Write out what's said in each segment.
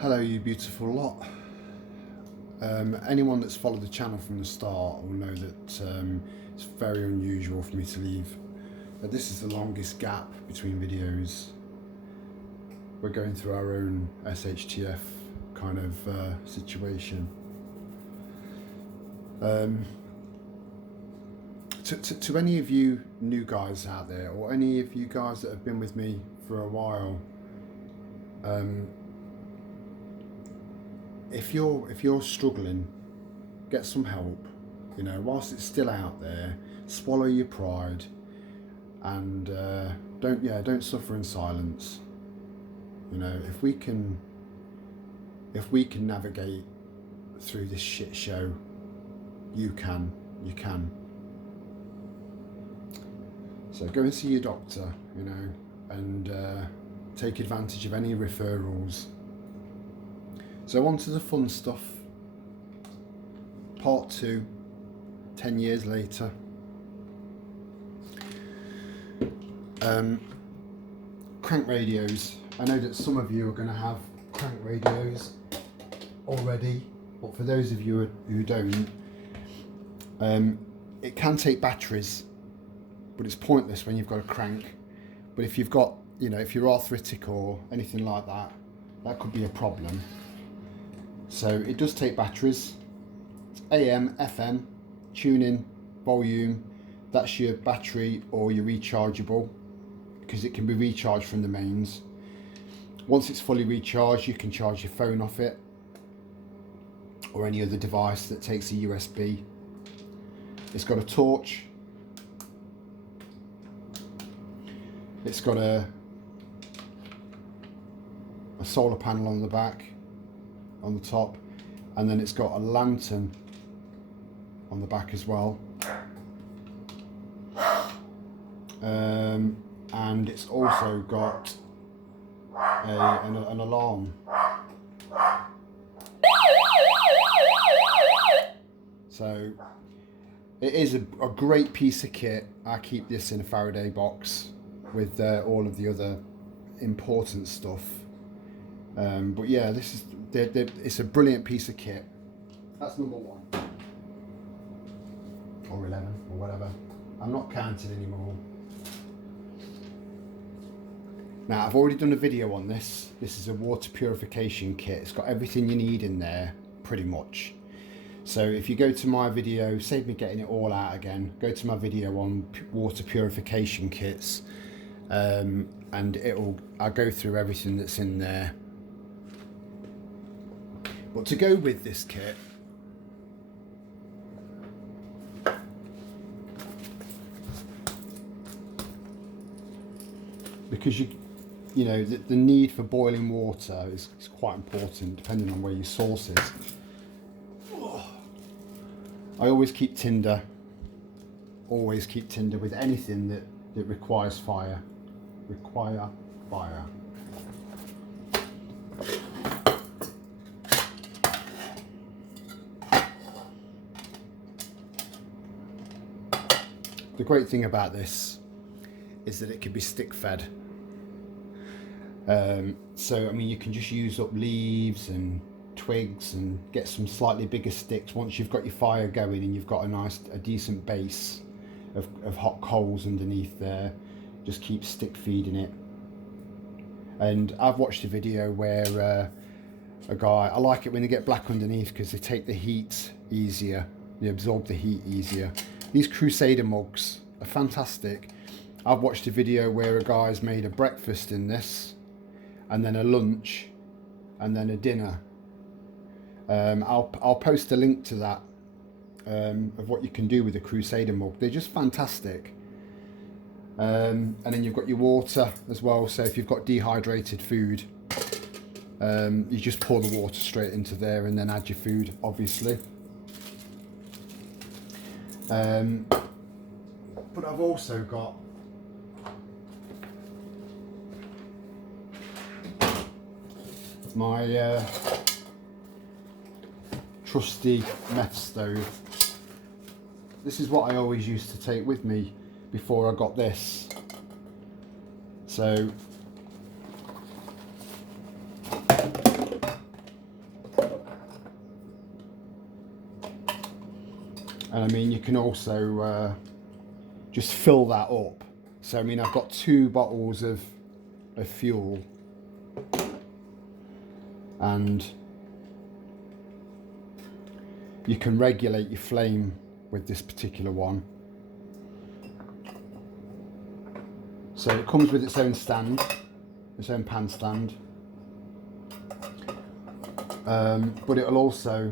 Hello you beautiful lot. Anyone that's followed the channel from the start will know that it's very unusual for me to leave. This is the longest gap between videos. We're going through our own SHTF kind of situation. To any of you new guys out there, or any of you guys that have been with me for a while, if you're struggling, get some help. You know, whilst it's still out there, swallow your pride, and don't suffer in silence. You know, if we can navigate through this shit show, you can. So go and see your doctor, you know, and take advantage of any referrals. So on to the fun stuff. Part 2, 10 years later. Crank radios. I know that some of you are going to have crank radios already, but for those of you who don't, it can take batteries, but it's pointless when you've got a crank. But if you've got, you know, if you're arthritic or anything like that, that could be a problem. So it does take batteries. It's AM, FM, tuning, volume. That's your battery or your rechargeable, because it can be recharged from the mains. Once it's fully recharged, you can charge your phone off it, or any other device that takes a USB. It's got a torch. It's got a solar panel on the back, on the top, and then it's got a lantern on the back as well. And it's also got an alarm. So it is a great piece of kit. I keep this in a Faraday box with all of the other important stuff. But yeah, this is it's a brilliant piece of kit. That's number 1 or 11 or whatever. I'm not counting anymore. Now, I've already done a video on this. This is a water purification kit. It's got everything you need in there, pretty much. So if you go to my video, save me getting it all out again, go to my video on water purification kits, and I'll go through everything that's in there. But to go with this kit, because you know the need for boiling water is quite important depending on where your source is. I always keep tinder. Always keep tinder with anything that requires fire. Require fire. The great thing about this is that it can be stick fed. So I mean, you can just use up leaves and twigs and get some slightly bigger sticks once you've got your fire going and you've got a decent base of hot coals underneath there. Just keep stick feeding it. And I've watched a video where a guy, I like it when they get black underneath because they take the heat easier, they absorb the heat easier. These Crusader mugs are fantastic. I've watched a video where a guy's made a breakfast in this, and then a lunch, and then a dinner. I'll post a link to that, of what you can do with a Crusader mug. They're just fantastic. And then you've got your water as well, so if you've got dehydrated food, you just pour the water straight into there and then add your food, obviously. But I've also got my trusty meth stove. This is what I always used to take with me before I got this. So And I mean, you can also just fill that up. So I mean, I've got 2 bottles of fuel, and you can regulate your flame with this particular one. So it comes with its own stand, its own pan stand, but it'll also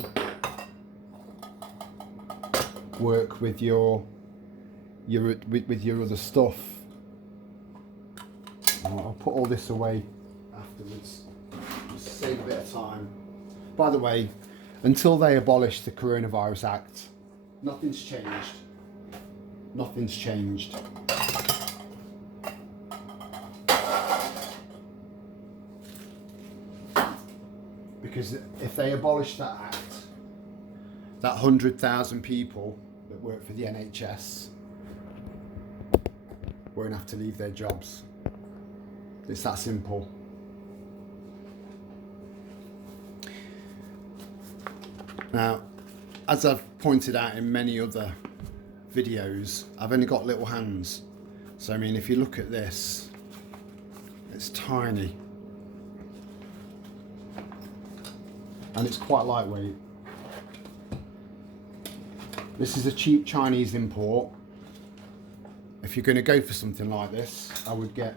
work with your other stuff. I'll put all this away afterwards, just to save a bit of time. By the way, until they abolish the Coronavirus Act, nothing's changed. Nothing's changed. Because if they abolish that act, that 100,000 people that work for the NHS won't have to leave their jobs. It's that simple. Now, as I've pointed out in many other videos, I've only got little hands. So I mean, if you look at this, it's tiny. And it's quite lightweight. This is a cheap Chinese import. If you're going to go for something like this, I would get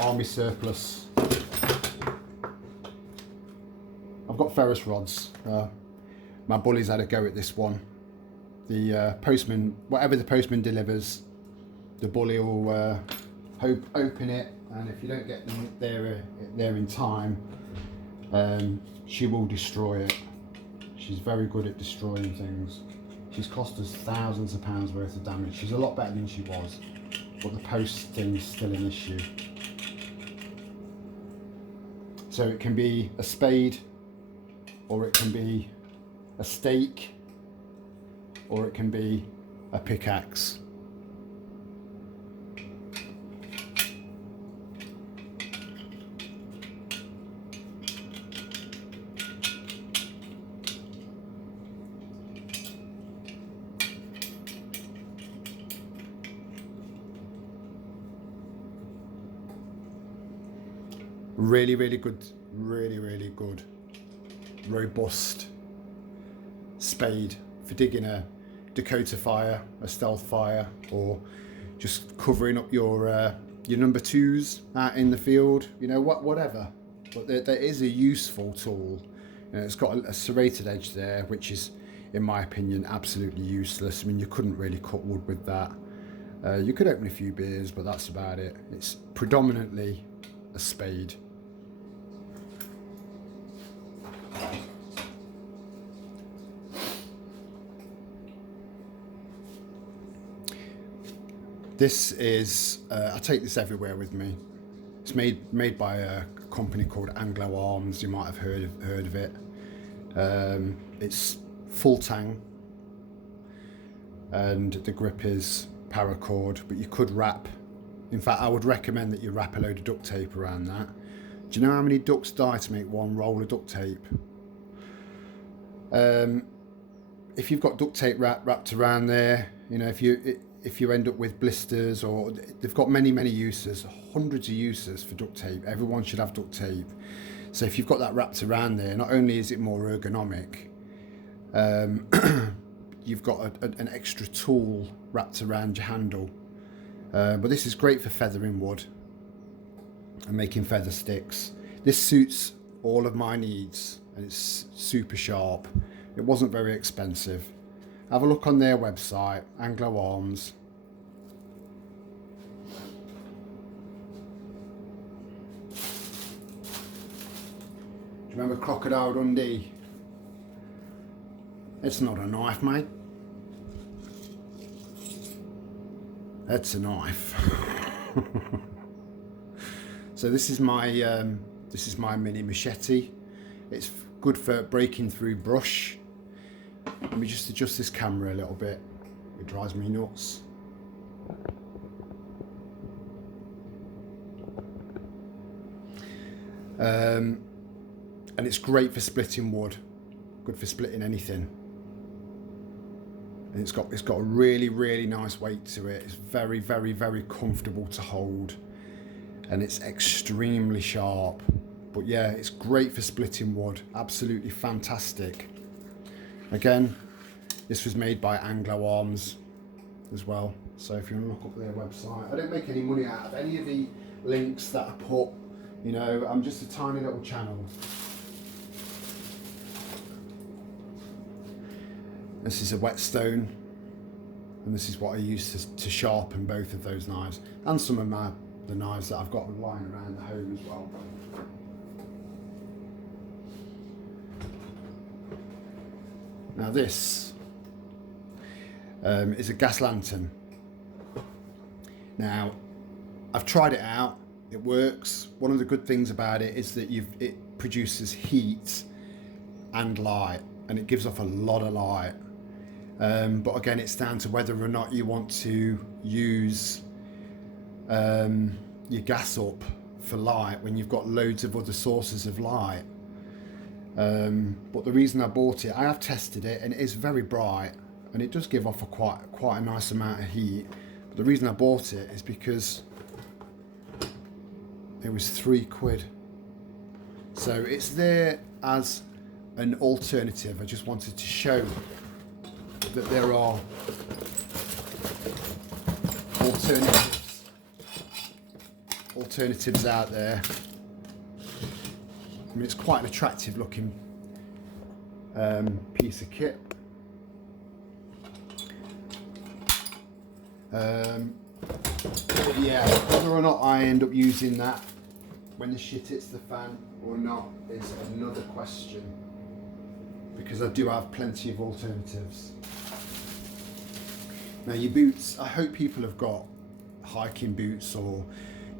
army surplus. I've got ferrous rods. My bullies had a go at this one. The postman, whatever the postman delivers, the bully will open it, and if you don't get them there in time, she will destroy it. She's very good at destroying things. She's cost us thousands of pounds worth of damage. She's a lot better than she was, but the post thing's still an issue. So it can be a spade, or it can be a stake, or it can be a pickaxe. Really, really good, really good, robust spade for digging a Dakota fire, a stealth fire, or just covering up your number 2s out in the field, you know, whatever. But there is a useful tool. You know, it's got a serrated edge there, which is, in my opinion, absolutely useless. I mean, you couldn't really cut wood with that. You could open a few beers, but that's about it. It's predominantly a spade. This is, I take this everywhere with me. It's made by a company called Anglo Arms. You might have heard of it. It's full tang, and the grip is paracord, but you could wrap. In fact, I would recommend that you wrap a load of duct tape around that. Do you know how many ducks die to make one roll of duct tape? If you've got duct tape wrapped around there, you know, if you end up with blisters, or they've got many uses, hundreds of uses for duct tape. Everyone should have duct tape. So if you've got that wrapped around there, not only is it more ergonomic, you've got an extra tool wrapped around your handle. But this is great for feathering wood and making feather sticks. This suits all of my needs, and it's super sharp. It wasn't very expensive. Have a look on their website, Anglo Arms. Do you remember Crocodile Dundee? It's not a knife, mate. It's a knife. So this is my mini machete. It's good for breaking through brush. Let me just adjust this camera a little bit. It drives me nuts. And it's great for splitting wood. Good for splitting anything. And it's got a really nice weight to it. It's very comfortable to hold, and it's extremely sharp. But yeah, it's great for splitting wood. Absolutely fantastic. Again, this was made by Anglo Arms as well. So if you want to look up their website, I don't make any money out of any of the links that I put. You know, I'm just a tiny little channel. This is a whetstone, and this is what I use to sharpen both of those knives, and some of the knives that I've got lying around the home as well. Now this is a gas lantern. Now I've tried it out, it works. One of the good things about it is that it produces heat and light, and it gives off a lot of light. But again, it's down to whether or not you want to use your gas up for light when you've got loads of other sources of light. But the reason I bought it, I have tested it, and it is very bright, and it does give off quite a nice amount of heat. But the reason I bought it is because it was £3. So it's there as an alternative. I just wanted to show that there are alternatives out there. I mean, it's quite an attractive looking piece of kit. But yeah, whether or not I end up using that when the shit hits the fan or not is another question, because I do have plenty of alternatives. Now your boots, I hope people have got hiking boots, or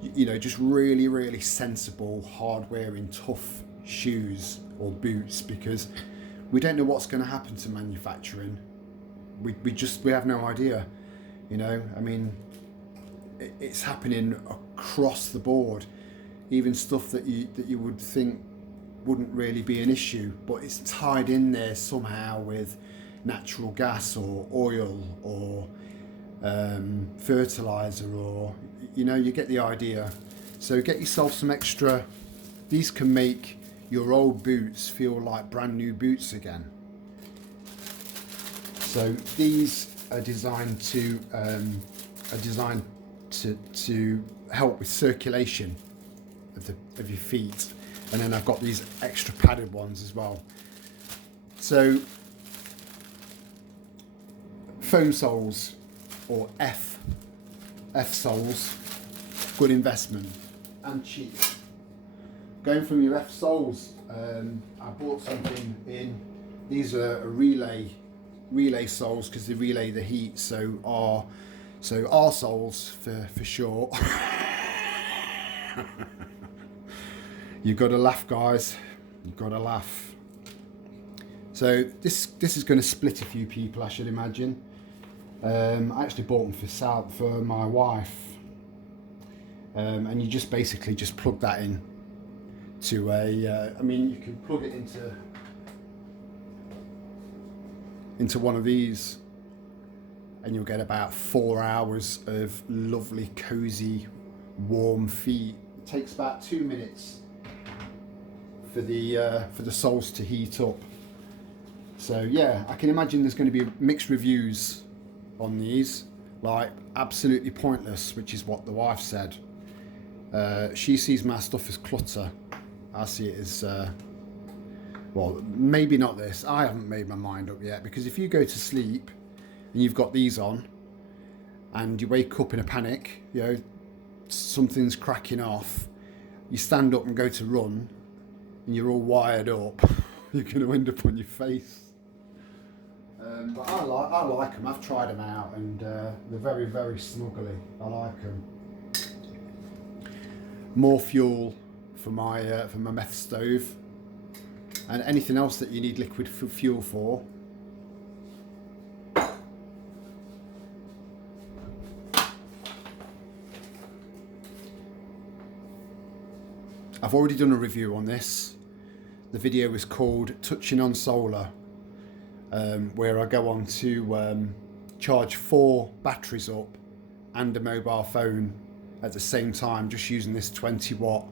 you know, just really sensible, hard-wearing, tough shoes or boots, because we don't know what's going to happen to manufacturing. We have no idea, you know. I mean, it's happening across the board, even stuff that you would think wouldn't really be an issue, but it's tied in there somehow with natural gas or oil or fertilizer, or you know, you get the idea. So get yourself some extra. These can make your old boots feel like brand new boots again. So these are designed to help with circulation of your feet, and then I've got these extra padded ones as well. So foam soles, or F soles, good investment and cheap. Going from your F soles, I bought something in. These are a relay soles, because they relay the heat. So R soles for short. You've got to laugh, guys. You've got to laugh. So this is going to split a few people, I should imagine. I actually bought them for my wife, and you just basically just plug that in to a. I mean, you can plug it into one of these, and you'll get about 4 hours of lovely, cozy, warm feet. It takes about 2 minutes for the soles to heat up. So yeah, I can imagine there's going to be mixed reviews on these, like absolutely pointless, which is what the wife said. She sees my stuff as clutter. I see it as well, maybe not this. I haven't made my mind up yet, because if you go to sleep and you've got these on and you wake up in a panic, you know, something's cracking off, you stand up and go to run and you're all wired up, you're going to end up on your face. But I like them. I've tried them out, and they're very snuggly. I like them. More fuel for my meth stove, and anything else that you need liquid fuel for. I've already done a review on this. The video is called Touching on Solar. where I go on to charge 4 batteries up and a mobile phone at the same time, just using this 20 watt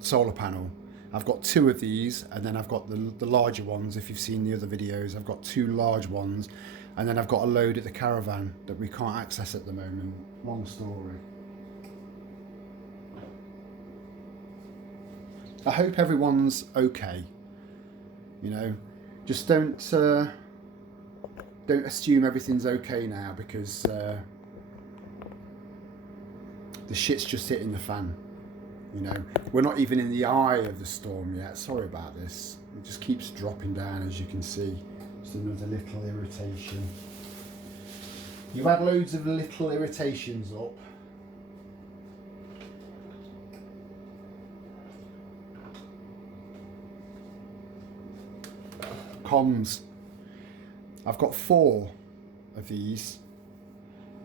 solar panel. I've got 2 of these, and then I've got the larger ones. If you've seen the other videos, I've got 2 large ones, and then I've got a load at the caravan that we can't access at the moment. Long story. I hope everyone's okay. You know, just don't assume everything's okay now, because the shit's just hitting the fan. You know, we're not even in the eye of the storm yet. Sorry about this. It just keeps dropping down, as you can see. Just another little irritation. You've had loads of little irritations up. Comms. I've got 4 of these.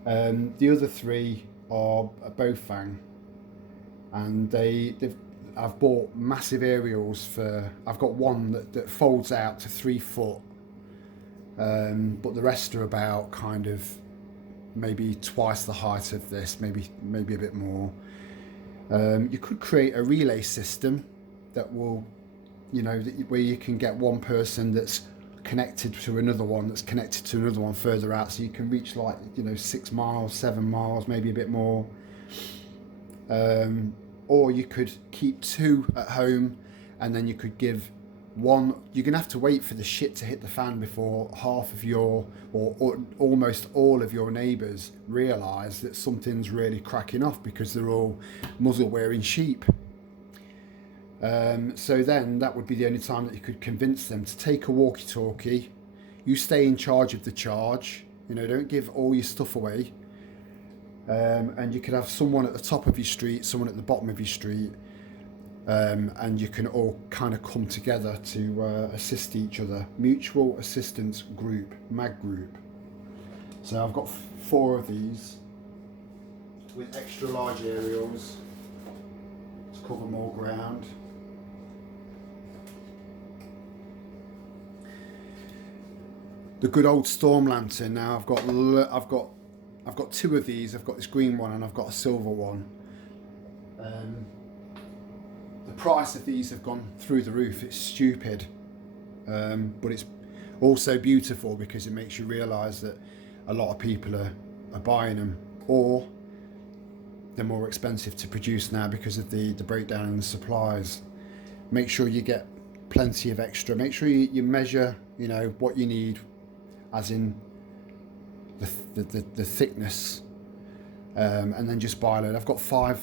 The other 3 are Bofang. And I've bought massive aerials for. I've got one that folds out to 3 foot, but the rest are about kind of maybe twice the height of this, maybe a bit more. You could create a relay system that will, you know, where you can get one person that's connected to another one that's connected to another one further out, so you can reach, like, you know, 6 miles, 7 miles, maybe a bit more. Or you could keep 2 at home, and then you could give one. You're gonna have to wait for the shit to hit the fan before half of your, or almost all of your neighbours realise that something's really cracking off, because they're all muzzle wearing sheep. So then that would be the only time that you could convince them to take a walkie-talkie. You stay in charge of the charge. You know, don't give all your stuff away. And you could have someone at the top of your street, someone at the bottom of your street, and you can all kind of come together to assist each other. Mutual Assistance Group, MAG Group. So I've got 4 of these with extra large aerials to cover more ground. The good old storm lantern. Now I've got 2 of these. I've got this green one and I've got a silver one. The price of these have gone through the roof. It's stupid, but it's also beautiful, because it makes you realise that a lot of people are buying them, or they're more expensive to produce now because of the breakdown in the supplies. Make sure you get plenty of extra. Make sure you measure, you know, what you need, as in the thickness, and then just buy a load. I've got 5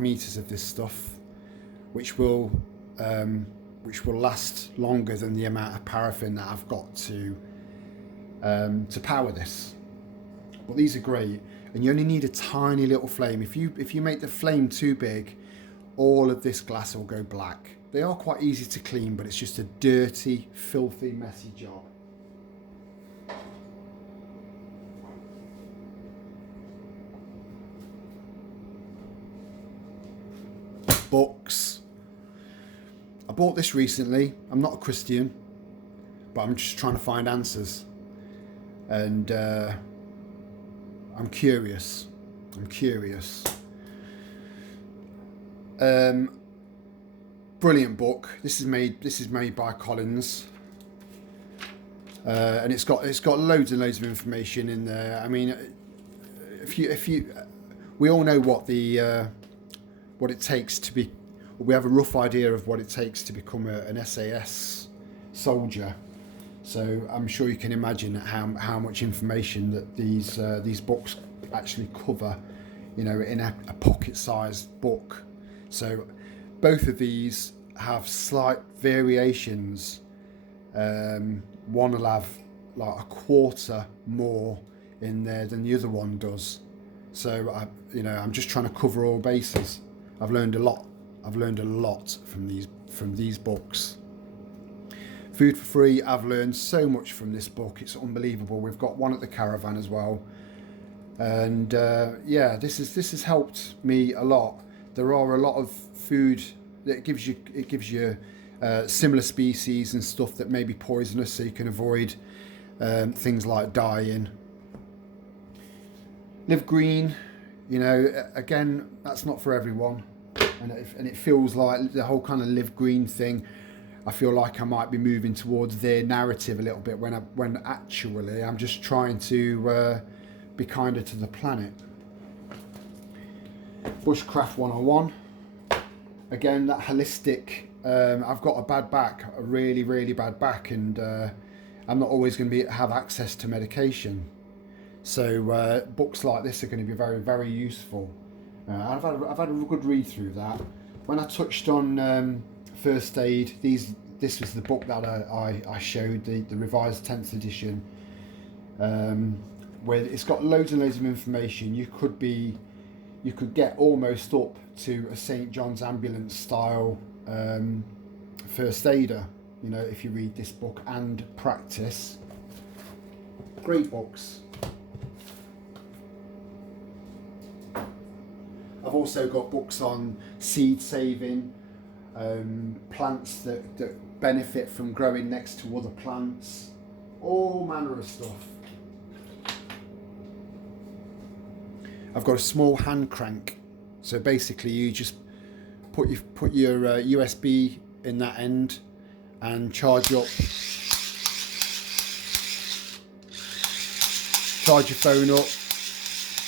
meters of this stuff, which will last longer than the amount of paraffin that I've got to power this. But these are great, and you only need a tiny little flame. If you make the flame too big, all of this glass will go black. They are quite easy to clean, but it's just a dirty, filthy, messy job. Books. I bought this recently. I'm not a Christian, but I'm just trying to find answers, and I'm curious. Brilliant book. This is made by Collins, and it's got loads and loads of information in there. I mean, we all know what it takes to be. We have a rough idea of what it takes to become an SAS soldier. So I'm sure you can imagine how much information that these books actually cover, you know, in a pocket-sized book. So both of these have slight variations. One will have like a quarter more in there than the other one does. So I'm just trying to cover all bases. I've learned a lot from these books. Food for Free, I've learned so much from this book. It's unbelievable. We've got one at the caravan as well, and this has helped me a lot. There are a lot of food that it gives you similar species and stuff that may be poisonous, so you can avoid things like dying. Live green, you know, again, that's not for everyone, and it feels like the whole kind of live green thing, I feel like I might be moving towards their narrative a little bit, when actually I'm just trying to be kinder to the planet. Bushcraft 101. Again, that holistic. I've got a bad back, a really bad back, and I'm not always going to have access to medication. So books like this are going to be very useful. I've had a good read through that. When I touched on first aid, this was the book that I showed, the revised 10th edition, where it's got loads and loads of information. You could get almost up to a St. John's Ambulance style first aider, you know, if you read this book and practice. Great books. I've also got books on seed saving, plants that benefit from growing next to other plants, all manner of stuff. I've got a small hand crank, so basically you just put your USB in that end and charge your phone up,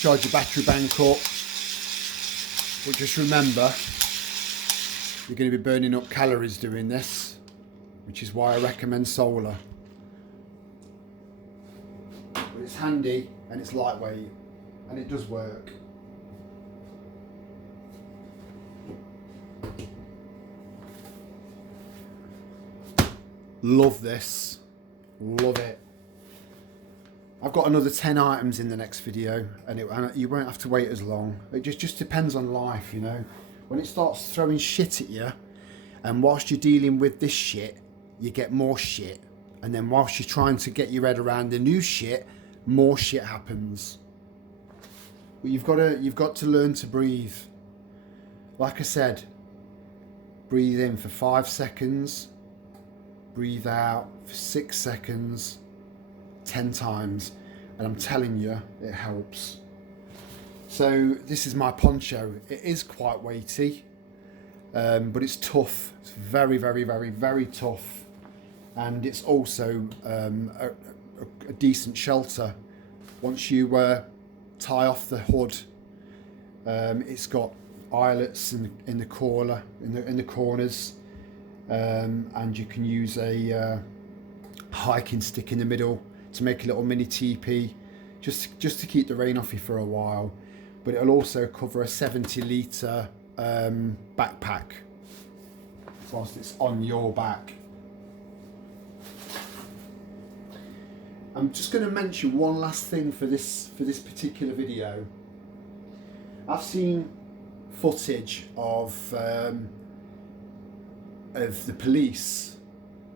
charge your battery bank up. But just remember, you're going to be burning up calories doing this, which is why I recommend solar. But it's handy and it's lightweight and it does work. Love this, love it. I've got another 10 items in the next video, and you won't have to wait as long. It just depends on life, you know. When it starts throwing shit at you, and whilst you're dealing with this shit, you get more shit, and then whilst you're trying to get your head around the new shit, more shit happens. But you've got to learn to breathe. Like I said, breathe in for 5 seconds, breathe out for 6 seconds, 10 times, and I'm telling you, it helps. So this is my poncho. It is quite weighty, but it's tough. It's very tough, and it's also a decent shelter. Once you tie off the hood, it's got eyelets in the corners, and you can use a hiking stick in the middle to make a little mini teepee, just to keep the rain off you for a while. But it'll also cover a 70-litre backpack whilst it's on your back. I'm just going to mention one last thing for this particular video. I've seen footage of the police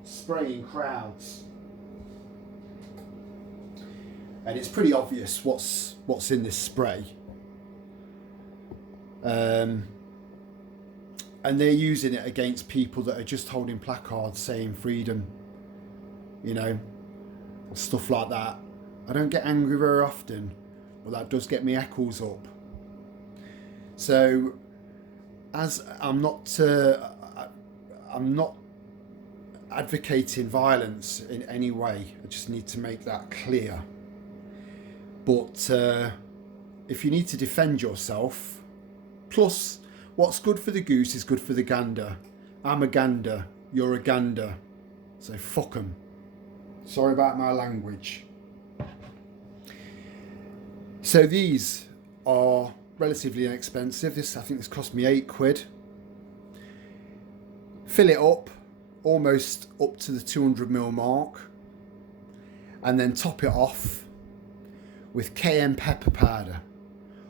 spraying crowds, and it's pretty obvious what's in this spray. And they're using it against people that are just holding placards saying freedom, you know, stuff like that. I don't get angry very often, but that does get me eccles up. So, as I'm not advocating violence in any way. I just need to make that clear. But if you need to defend yourself, plus what's good for the goose is good for the gander. I'm a gander, you're a gander, so fuck 'em. Sorry about my language. So these are relatively inexpensive. I think this cost me £8. Fill it up almost up to the 200ml mark, and then top it off with cayenne pepper powder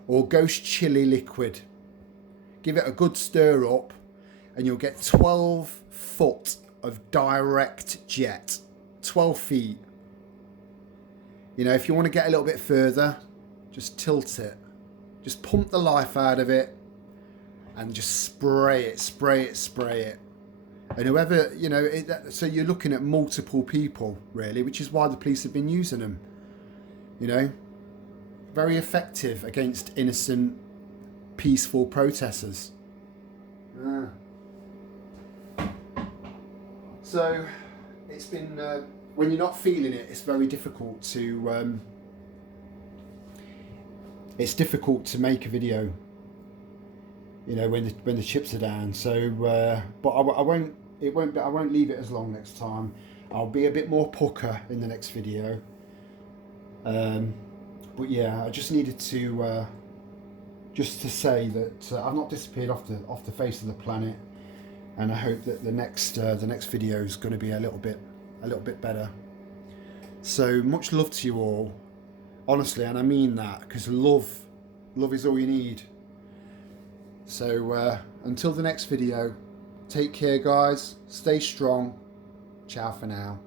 or ghost chili liquid. Give it a good stir up and you'll get 12 foot of direct jet. 12 feet. You know, if you want to get a little bit further, just tilt it. Just pump the life out of it and just spray it. And whoever, you know, so you're looking at multiple people, really, which is why the police have been using them. You know, very effective against innocent, peaceful protesters. So it's been, when you're not feeling it, it's very difficult to, make a video. You know, when the chips are down. So, but I won't leave it as long next time. I'll be a bit more pucker in the next video. But yeah, I just needed to say that I've not disappeared off the face of the planet, and I hope that the next video is going to be a little bit better. So much love to you all, honestly, and I mean that, because love is all you need. So until the next video, take care, guys. Stay strong. Ciao for now.